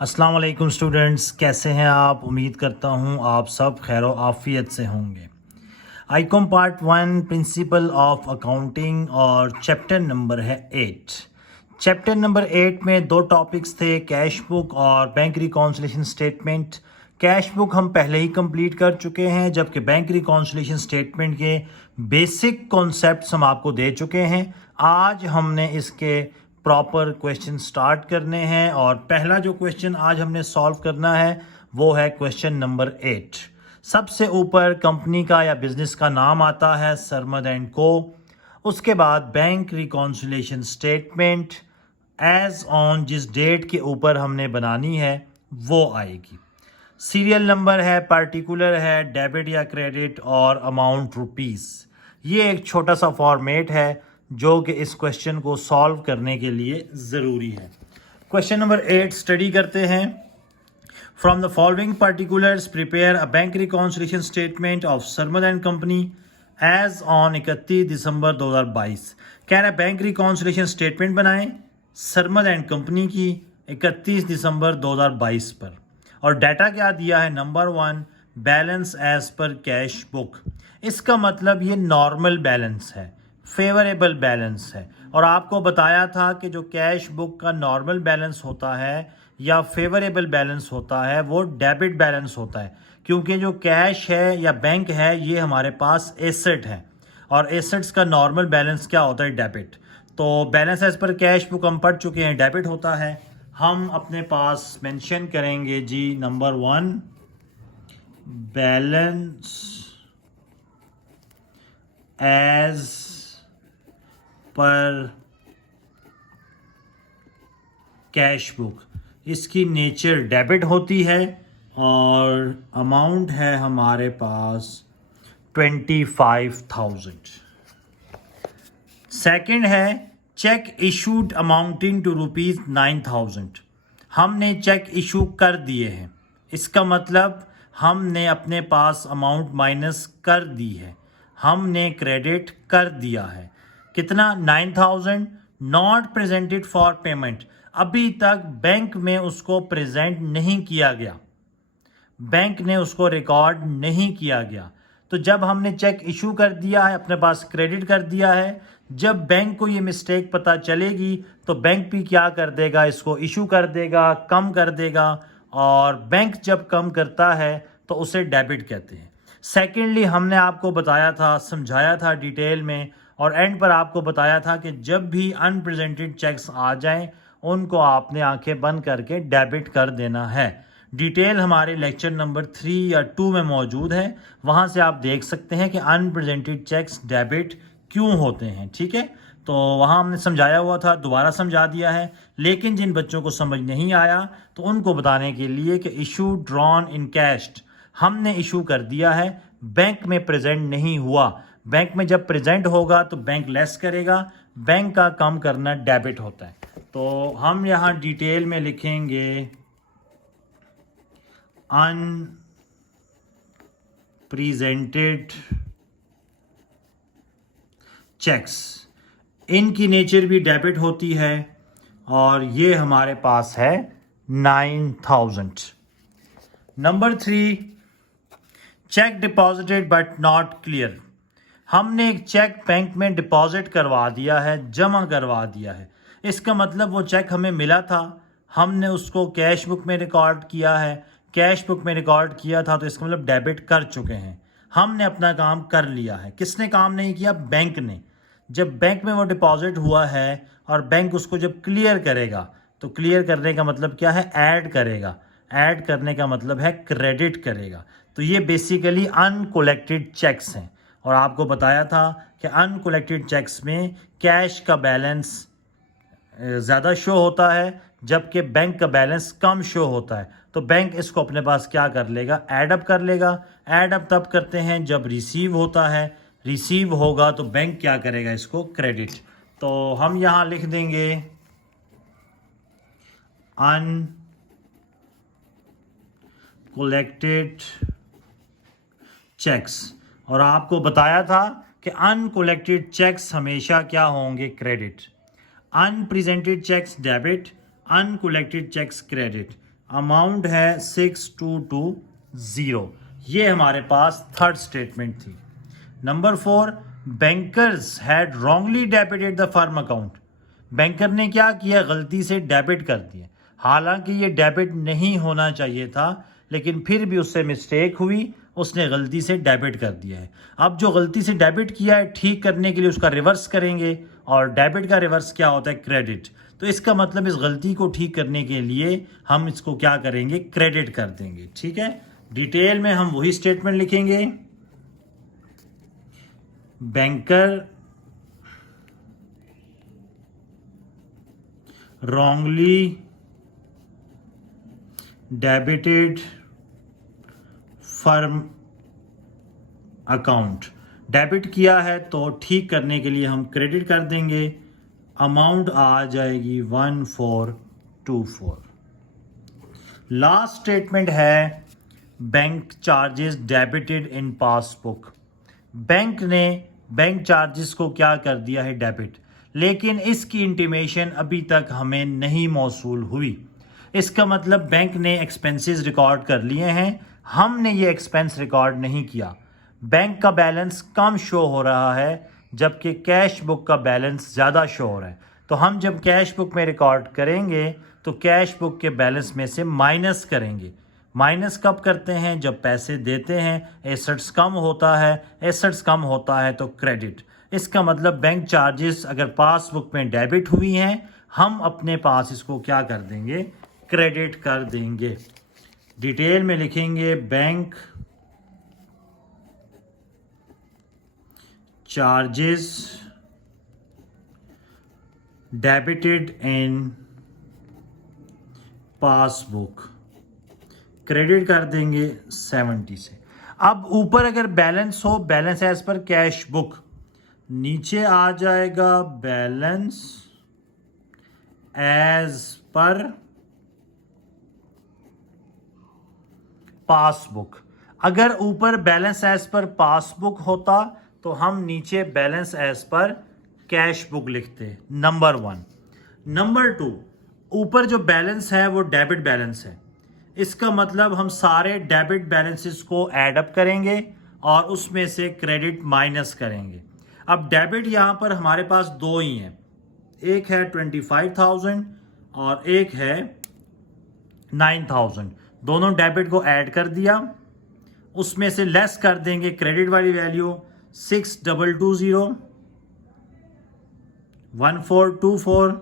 अस्सलाम वालेकुम स्टूडेंट्स, कैसे हैं आप? उम्मीद करता हूं आप सब खैर आफियत से होंगे। Icom part 1 principle of accounting और चैप्टर नंबर है 8। चैप्टर नंबर 8 में दो टॉपिक्स थे, कैश बुक और bank reconciliation statement. Cash book हम पहले ही कंप्लीट कर चुके हैं, जबकि बैंक रिकॉन्सिलेशन स्टेटमेंट के बेसिक कॉन्सेप्ट्स हम आपको दे चुके हैं। आज हमने इसके प्रॉपर क्वेश्चन स्टार्ट करने हैं और पहला जो क्वेश्चन आज हमने सॉल्व करना है वो है क्वेश्चन नंबर 8। सबसे ऊपर कंपनी का या बिजनेस का नाम आता है सरमद एंड को। उसके बाद bank reconciliation statement as on, जिस डेट के ऊपर हमने बनानी है वो आएगी। सीरियल नंबर है, पार्टिकुलर है, डेबिट या क्रेडिट और अमाउंट रुपीस। ये एक छोटा सा फॉर्मेट है जो कि इस क्वेश्चन को सॉल्व करने के लिए ज़रूरी है। क्वेश्चन नंबर 8 स्टडी करते हैं। From the following particulars prepare a bank reconciliation statement of Sarmad and company as on 31 December 2022। कह रहा है बैंक रिकॉन्सिलेशन स्टेटमेंट बनाएं सरमद एंड कंपनी की 31 दिसंबर 2022 पर। और डाटा क्या दिया है? Number 1 balance as per cash book. इसका मतलब ये नॉर्मल बैलेंस है, फेवरेबल बैलेंस है। और आपको बताया था कि जो कैश बुक का नॉर्मल बैलेंस होता है या फेवरेबल बैलेंस होता है वो डेबिट बैलेंस होता है, क्योंकि जो कैश है या बैंक है ये हमारे पास एसेट है और एसेट्स का नॉर्मल बैलेंस क्या होता है? डेबिट। तो balance as per cash book हम पढ़ चुके हैं, डेबिट होता है। हम अपने पास मेंशन करेंगे जी number 1 balance as per cash book. इसकी नेचर डेबिट होती है और अमाउंट है हमारे पास 25,000। सेकंड है चेक इशूड अमाउंटिंग टू ₹9,000। हमने चेक इशू कर दिए हैं, इसका मतलब हमने अपने पास अमाउंट माइनस कर दी है, हमने क्रेडिट कर दिया है। कितना? 9,000 नॉट प्रेजेंटेड फॉर पेमेंट। अभी तक बैंक में उसको प्रेजेंट नहीं किया गया, बैंक ने उसको रिकॉर्ड नहीं किया गया। तो जब हमने चेक इशू कर दिया है, अपने पास क्रेडिट कर दिया है, जब बैंक को ये मिस्टेक पता चलेगी तो बैंक भी क्या कर देगा? इसको इशू कर देगा, कम कर देगा। और बैंक जब कम करता है तो उसे डेबिट कहते हैं। सेकेंडली हमने आपको बताया था, समझाया था डिटेल में और एंड पर आपको बताया था कि जब भी अनप्रेजेंटेड चेक्स आ जाएं उनको आपने आंखें बंद करके डेबिट कर देना है। डिटेल हमारे लेक्चर नंबर 3 या 2 में मौजूद है, वहाँ से आप देख सकते हैं कि अनप्रेजेंटेड चेक्स डेबिट क्यों होते हैं। ठीक है, तो वहाँ हमने समझाया हुआ था, दोबारा समझा दिया है। लेकिन जिन बच्चों को समझ नहीं आया तो उनको बताने के लिए कि इशू ड्रॉन इन कैश हमने इशू कर दिया है, बैंक में प्रेजेंट नहीं हुआ। बैंक में जब प्रेजेंट होगा तो बैंक लेस करेगा, बैंक का कम करना डेबिट होता है। तो हम यहाँ डिटेल में लिखेंगे अनप्रेजेंटेड चेक्स। इनकी नेचर भी डेबिट होती है और ये हमारे पास है 9,000। Number 3 check deposited but not clear. हमने एक चेक बैंक में डिपॉजिट करवा दिया है, जमा करवा दिया है। इसका मतलब वो चेक हमें मिला था, हमने उसको कैश बुक में रिकॉर्ड किया है, कैश बुक में रिकॉर्ड किया था तो इसका मतलब डेबिट कर चुके हैं। हमने अपना काम कर लिया है। किसने काम नहीं किया? बैंक ने। जब बैंक में वो डिपॉजिट हुआ है और बैंक उसको जब क्लियर करेगा तो क्लियर करने का मतलब क्या है? ऐड करेगा। ऐड करने का मतलब है क्रेडिट करेगा। तो ये बेसिकली अनकोलेक्टेड चेक्स हैं और आपको बताया था कि अनकोलेक्टेड चेक्स में कैश का बैलेंस ज़्यादा शो होता है जबकि बैंक का बैलेंस कम शो होता है। तो बैंक इसको अपने पास क्या कर लेगा? ऐड अप कर लेगा। ऐड अप तब करते हैं जब रिसीव होता है, रिसीव होगा तो बैंक क्या करेगा? इसको क्रेडिट। तो हम यहाँ लिख देंगे अनकोलेक्टेड चेक्स। और आपको बताया था कि अनकोलेक्टेड चेक्स हमेशा क्या होंगे? Credit. Unpresented cheques debit, uncollected cheques credit. Amount है 6220। ये हमारे पास थर्ड स्टेटमेंट थी। Number 4, bankers had wrongly debited the firm account. Banker ने क्या किया, गलती से डेबिट कर दिया। हालांकि ये डेबिट नहीं होना चाहिए था, लेकिन फिर भी उससे मिस्टेक हुई, उसने गलती से डेबिट कर दिया है। अब जो गलती से डेबिट किया है, ठीक करने के लिए उसका रिवर्स करेंगे, और डेबिट का रिवर्स क्या होता है, क्रेडिट। तो इसका मतलब इस गलती को ठीक करने के लिए हम इसको क्या करेंगे, क्रेडिट कर देंगे। ठीक है, डिटेल में हम वही स्टेटमेंट लिखेंगे। Banker wrongly debited firm account. Debit किया है तो ठीक करने के लिए हम क्रेडिट कर देंगे। अमाउंट आ जाएगी 1424। लास्ट स्टेटमेंट है bank charges debited in passbook. Bank ने बैंक चार्जेस को क्या कर दिया है, डेबिट, लेकिन इसकी इंटीमेशन अभी तक हमें नहीं मौसूल हुई। इसका मतलब बैंक ने एक्सपेंसेस रिकॉर्ड कर लिए हैं, हमने ये एक्सपेंस रिकॉर्ड नहीं किया। बैंक का बैलेंस कम शो हो रहा है, जबकि कैश बुक का बैलेंस ज़्यादा शो हो रहा है। तो हम जब कैश बुक में रिकॉर्ड करेंगे तो कैश बुक के बैलेंस में से माइनस करेंगे। माइनस कब करते हैं, जब पैसे देते हैं, एसेट्स कम होता है, एसेट्स कम होता है तो क्रेडिट। इसका मतलब बैंक चार्जेस अगर पासबुक में डेबिट हुई हैं, हम अपने पास इसको क्या कर देंगे, क्रेडिट कर देंगे। डिटेल में लिखेंगे bank charges debited in passbook, credit कर देंगे 70 से। अब ऊपर अगर बैलेंस हो, balance as per cash book, नीचे आ जाएगा बैलेंस एज पर पासबुक। अगर ऊपर बैलेंस एज पर पासबुक होता तो हम नीचे balance as per cash book लिखते, नंबर 1। नंबर 2, ऊपर जो बैलेंस है वो डेबिट बैलेंस है। इसका मतलब हम सारे डेबिट बैलेंसेस को ऐड अप करेंगे और उसमें से क्रेडिट माइनस करेंगे। अब डेबिट यहाँ पर हमारे पास दो ही हैं, एक है 25,000 और एक है 9,000। दोनों डेबिट को ऐड कर दिया, उसमें से लेस कर देंगे क्रेडिट वाली वैल्यू 6220, 1424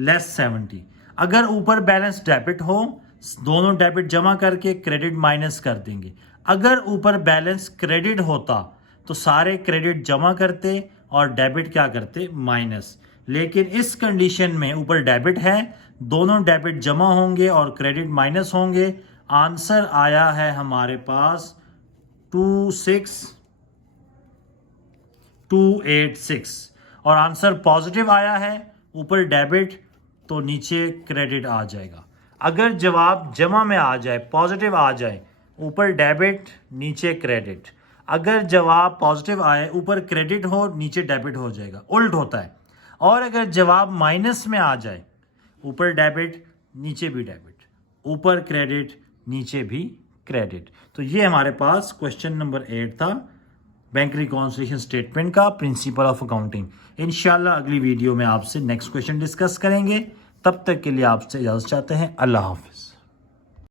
लेस 70। अगर ऊपर बैलेंस डेबिट हो, दोनों डेबिट जमा करके क्रेडिट माइनस कर देंगे। अगर ऊपर बैलेंस क्रेडिट होता तो सारे क्रेडिट जमा करते और डेबिट क्या करते, माइनस। लेकिन इस कंडीशन में ऊपर डेबिट है, दोनों डेबिट जमा होंगे और क्रेडिट माइनस होंगे। आंसर आया है हमारे पास 26286 और आंसर पॉजिटिव आया है। ऊपर डेबिट तो नीचे क्रेडिट आ जाएगा। अगर जवाब जमा में आ जाए, पॉजिटिव आ जाए, ऊपर डेबिट नीचे क्रेडिट। अगर जवाब पॉजिटिव आए, ऊपर क्रेडिट हो नीचे डेबिट हो जाएगा, उल्ट होता है। और अगर जवाब माइनस में आ जाए, ऊपर डेबिट नीचे भी डेबिट, ऊपर क्रेडिट नीचे भी क्रेडिट। तो ये हमारे पास क्वेश्चन नंबर 8 था, बैंक रिकॉन्सिलिएशन स्टेटमेंट का प्रिंसिपल ऑफ अकाउंटिंग। इंशाल्लाह अगली वीडियो में आपसे नेक्स्ट क्वेश्चन डिस्कस करेंगे। तब तक के लिए आपसे इजाज़त चाहते हैं। अल्लाह हाफ़िज़।